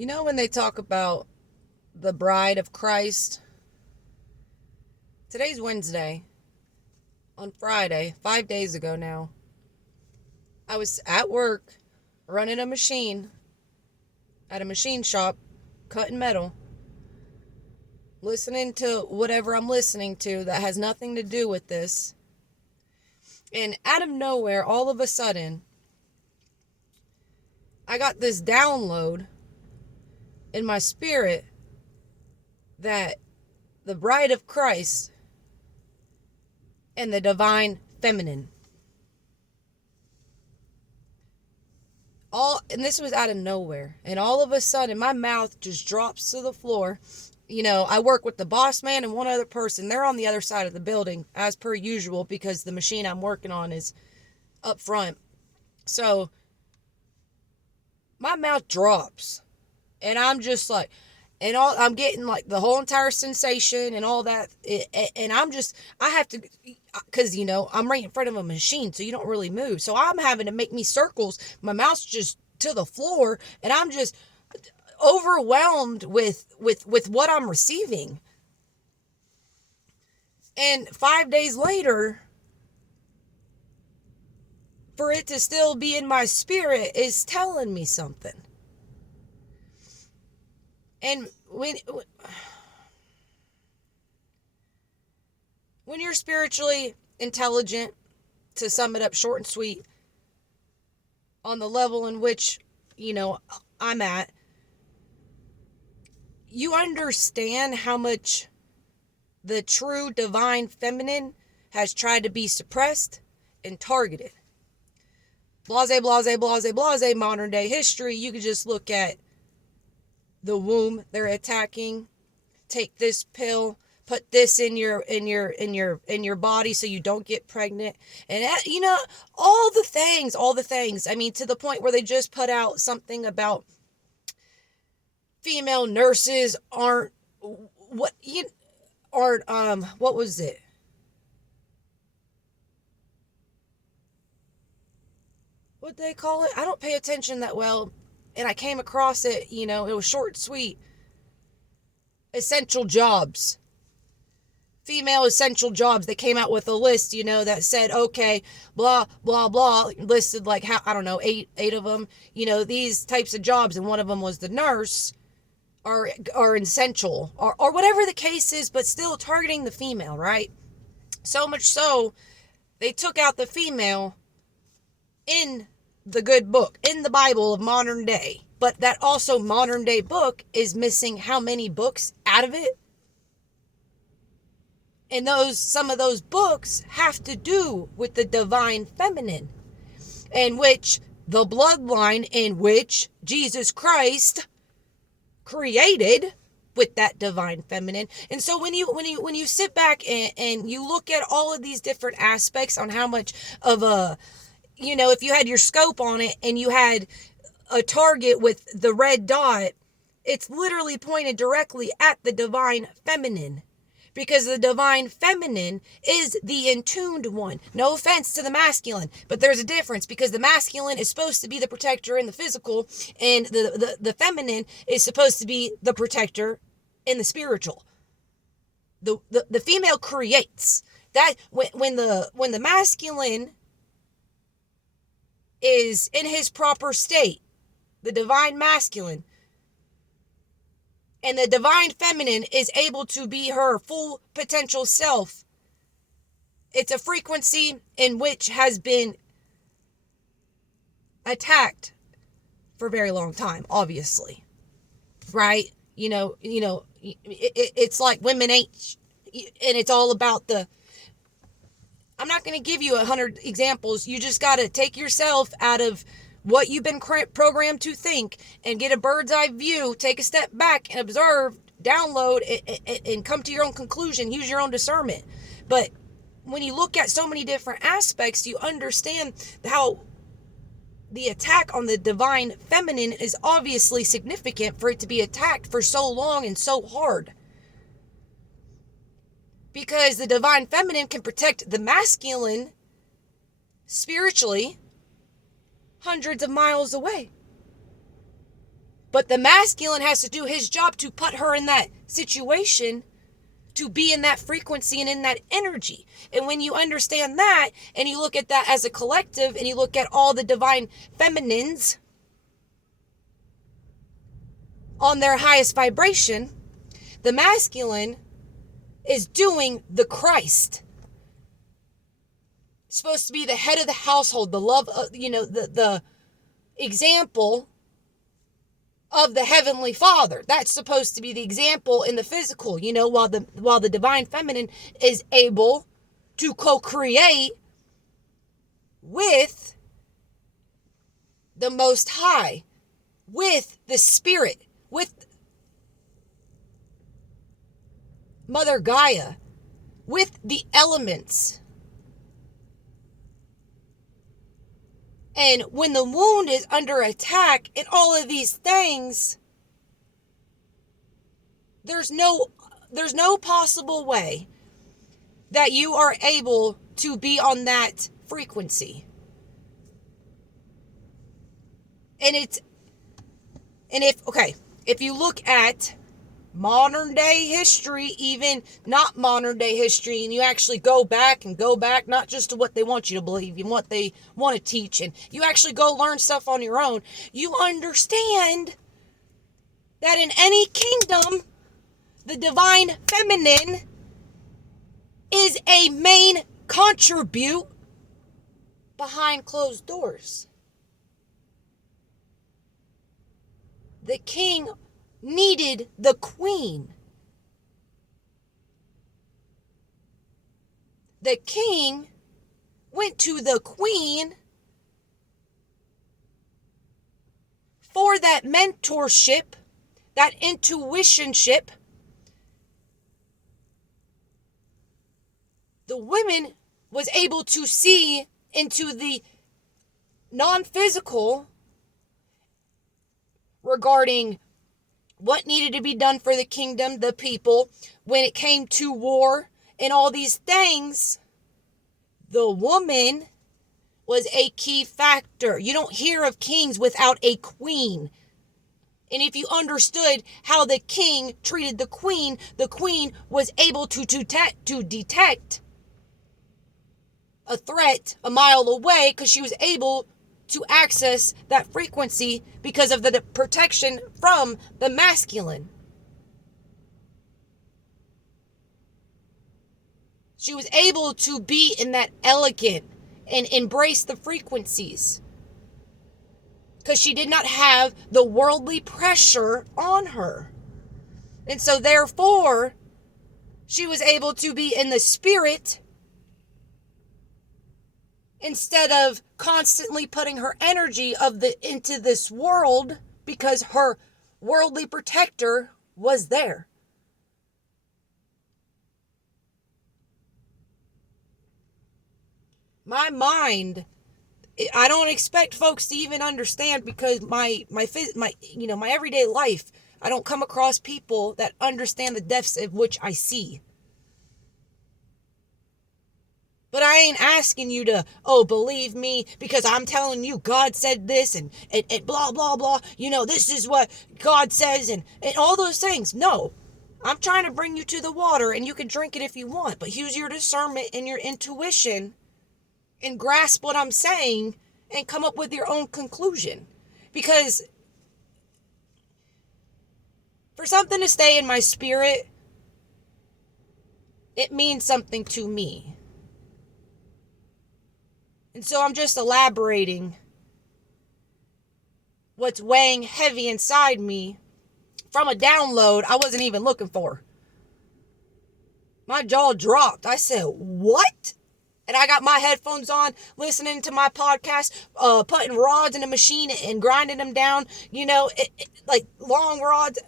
You know, when they talk about the bride of Christ, today's Wednesday. On Friday, 5 days ago now, I was at work running a machine at a machine shop, cutting metal, listening to whatever I'm listening to that has nothing to do with this. And out of nowhere, all of a sudden, I got this download in my spirit that the bride of Christ and the divine feminine. And this was out of nowhere. And all of a sudden, my mouth just drops to the floor. You know, I work with the boss man and one other person. They're on the other side of the building, as per usual, because the machine I'm working on is up front. So, my mouth drops. And I'm just like, I'm getting like the whole entire sensation and all that. And I have to, because, you know, I'm right in front of a machine, so you don't really move. So I'm having to make me circles. My mouth's just to the floor, and I'm just overwhelmed with what I'm receiving. And 5 days later, for it to still be in my spirit is telling me something. And when you're spiritually intelligent, to sum it up short and sweet, on the level in which, you know, I'm at, you understand how much the true divine feminine has tried to be suppressed and targeted. Blase, blase, blase, blase, modern day history. You could just look at the womb they're attacking. Take this pill, put this in your body so you don't get pregnant. And you know, all the things. I mean, to the point where they just put out something about female nurses what was it? What'd they call it? I don't pay attention that well. And I came across it, you know, it was short and sweet. Essential jobs. Female essential jobs. They came out with a list, you know, that said, okay, blah, blah, blah, listed like, I don't know, eight of them, you know, these types of jobs. And one of them was the nurse are essential or whatever the case is, but still targeting the female, right? So much so, they took out the female in the good book, in the Bible of modern day. But that also modern day book is missing how many books out of it? And some of those books have to do with the divine feminine, in which the bloodline in which Jesus Christ created with that divine feminine. And so when you sit back and you look at all of these different aspects on how much of a, you know, if you had your scope on it and you had a target with the red dot, it's literally pointed directly at the divine feminine. Because the divine feminine is the intuned one. No offense to the masculine, but there's a difference, because the masculine is supposed to be the protector in the physical, and the feminine is supposed to be the protector in the spiritual. The female creates. That when the masculine is in his proper state, the divine masculine, and the divine feminine is able to be her full potential self, it's a frequency in which has been attacked for a very long time, obviously. Right? You know, it's like women ain't, and it's all about I'm not going to give you 100 examples. You just got to take yourself out of what you've been programmed to think and get a bird's eye view, take a step back and observe, download, and come to your own conclusion, use your own discernment. But when you look at so many different aspects, you understand how the attack on the divine feminine is obviously significant for it to be attacked for so long and so hard. Because the divine feminine can protect the masculine spiritually hundreds of miles away. But the masculine has to do his job to put her in that situation, to be in that frequency and in that energy. And when you understand that, and you look at that as a collective, and you look at all the divine feminines on their highest vibration, the masculine is doing the Christ. It's supposed to be the head of the household, the love, the example of the Heavenly Father. That's supposed to be the example in the physical, while the divine feminine is able to co-create with the Most High, with the Spirit, with Mother Gaia, with the elements. And when the wound is under attack and all of these things, there's no possible way that you are able to be on that frequency. And if you look at modern day history, even not modern day history, and you actually go back, not just to what they want you to believe and what they want to teach, and you actually go learn stuff on your own, you understand that in any kingdom, the divine feminine is a main contribute behind closed doors. The king needed the queen. The king went to the queen for that mentorship, that intuitionship. The women was able to see into the non-physical regarding what needed to be done for the kingdom, the people, when it came to war and all these things. The woman was a key factor. You don't hear of kings without a queen. And if you understood how the king treated the queen was able to detect a threat a mile away, because she was able to access that frequency because of the protection from the masculine. She was able to be in that elegant and embrace the frequencies because she did not have the worldly pressure on her. And so therefore, she was able to be in the spirit instead of constantly putting her energy into this world, because her worldly protector was there. My mind, I don't expect folks to even understand, because my everyday life, I don't come across people that understand the depths of which I see. But I ain't asking you to, believe me because I'm telling you God said this and blah, blah, blah. This is what God says and all those things. No, I'm trying to bring you to the water, and you can drink it if you want. But use your discernment and your intuition and grasp what I'm saying and come up with your own conclusion. Because for something to stay in my spirit, it means something to me. And so I'm just elaborating what's weighing heavy inside me from a download I wasn't even looking for. My jaw dropped. I said, what? And I got my headphones on, listening to my podcast, putting rods in the machine and grinding them down, like long rods.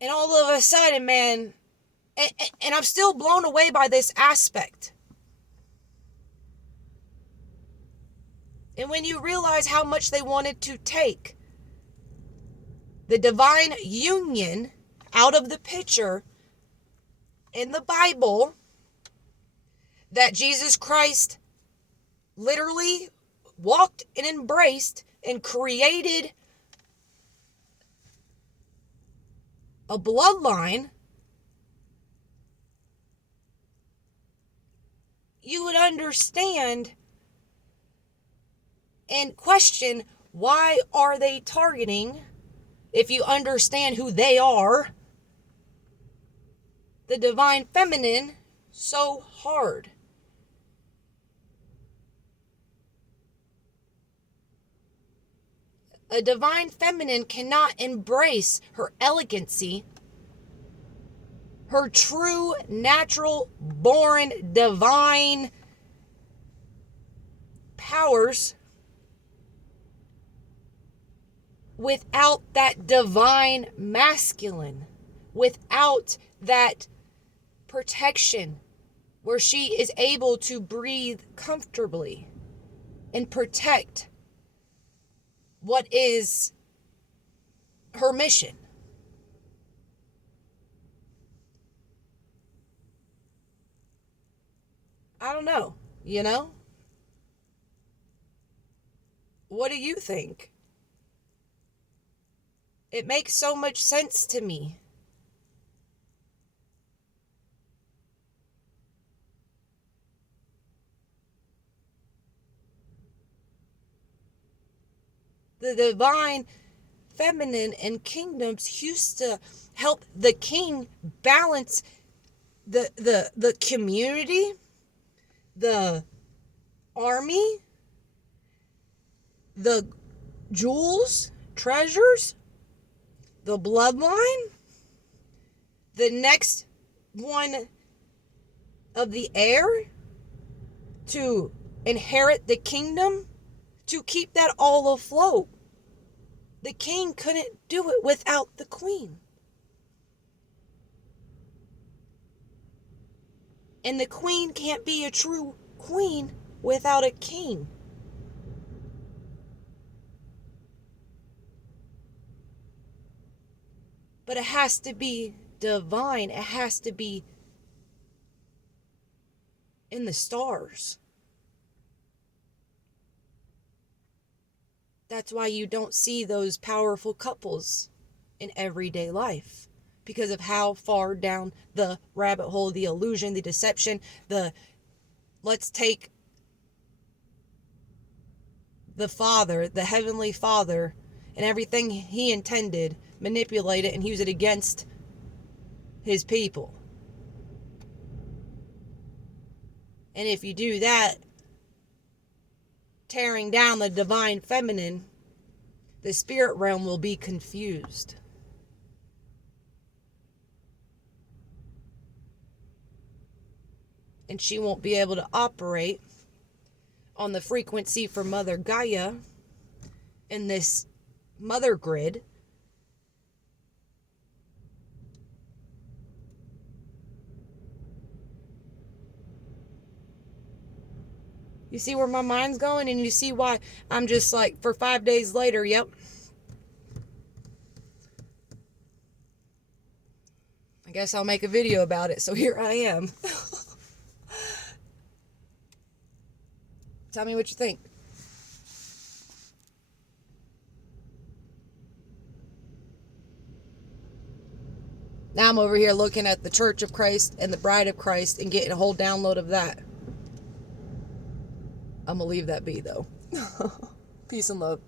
And all of a sudden, man, and I'm still blown away by this aspect. And when you realize how much they wanted to take the divine union out of the picture in the Bible, that Jesus Christ literally walked and embraced and created a bloodline, you would understand and question, why are they targeting, if you understand who they are, the divine feminine so hard? A divine feminine cannot embrace her elegancy, her true, natural, born, divine powers without that divine masculine, without that protection where she is able to breathe comfortably and protect what is her mission. I don't know, you know? What do you think? It makes so much sense to me. The divine feminine and kingdoms used to help the king balance the community, the army, the jewels, treasures, the bloodline, the next one of the heir to inherit the kingdom, to keep that all afloat. The king couldn't do it without the queen. And the queen can't be a true queen without a king. But it has to be divine. It has to be in the stars. That's why you don't see those powerful couples in everyday life, because of how far down the rabbit hole, the illusion, the deception, let's take the Father, the Heavenly Father, and everything He intended, manipulate it and use it against His people. And if you do that, tearing down the divine feminine, the spirit realm will be confused. And she won't be able to operate on the frequency for Mother Gaia in this mother grid. You see where my mind's going, and you see why I'm just like, for 5 days later, yep. I guess I'll make a video about it, so here I am. Tell me what you think. Now I'm over here looking at the Church of Christ and the Bride of Christ and getting a whole download of that. I'm going to leave that be, though. Peace and love.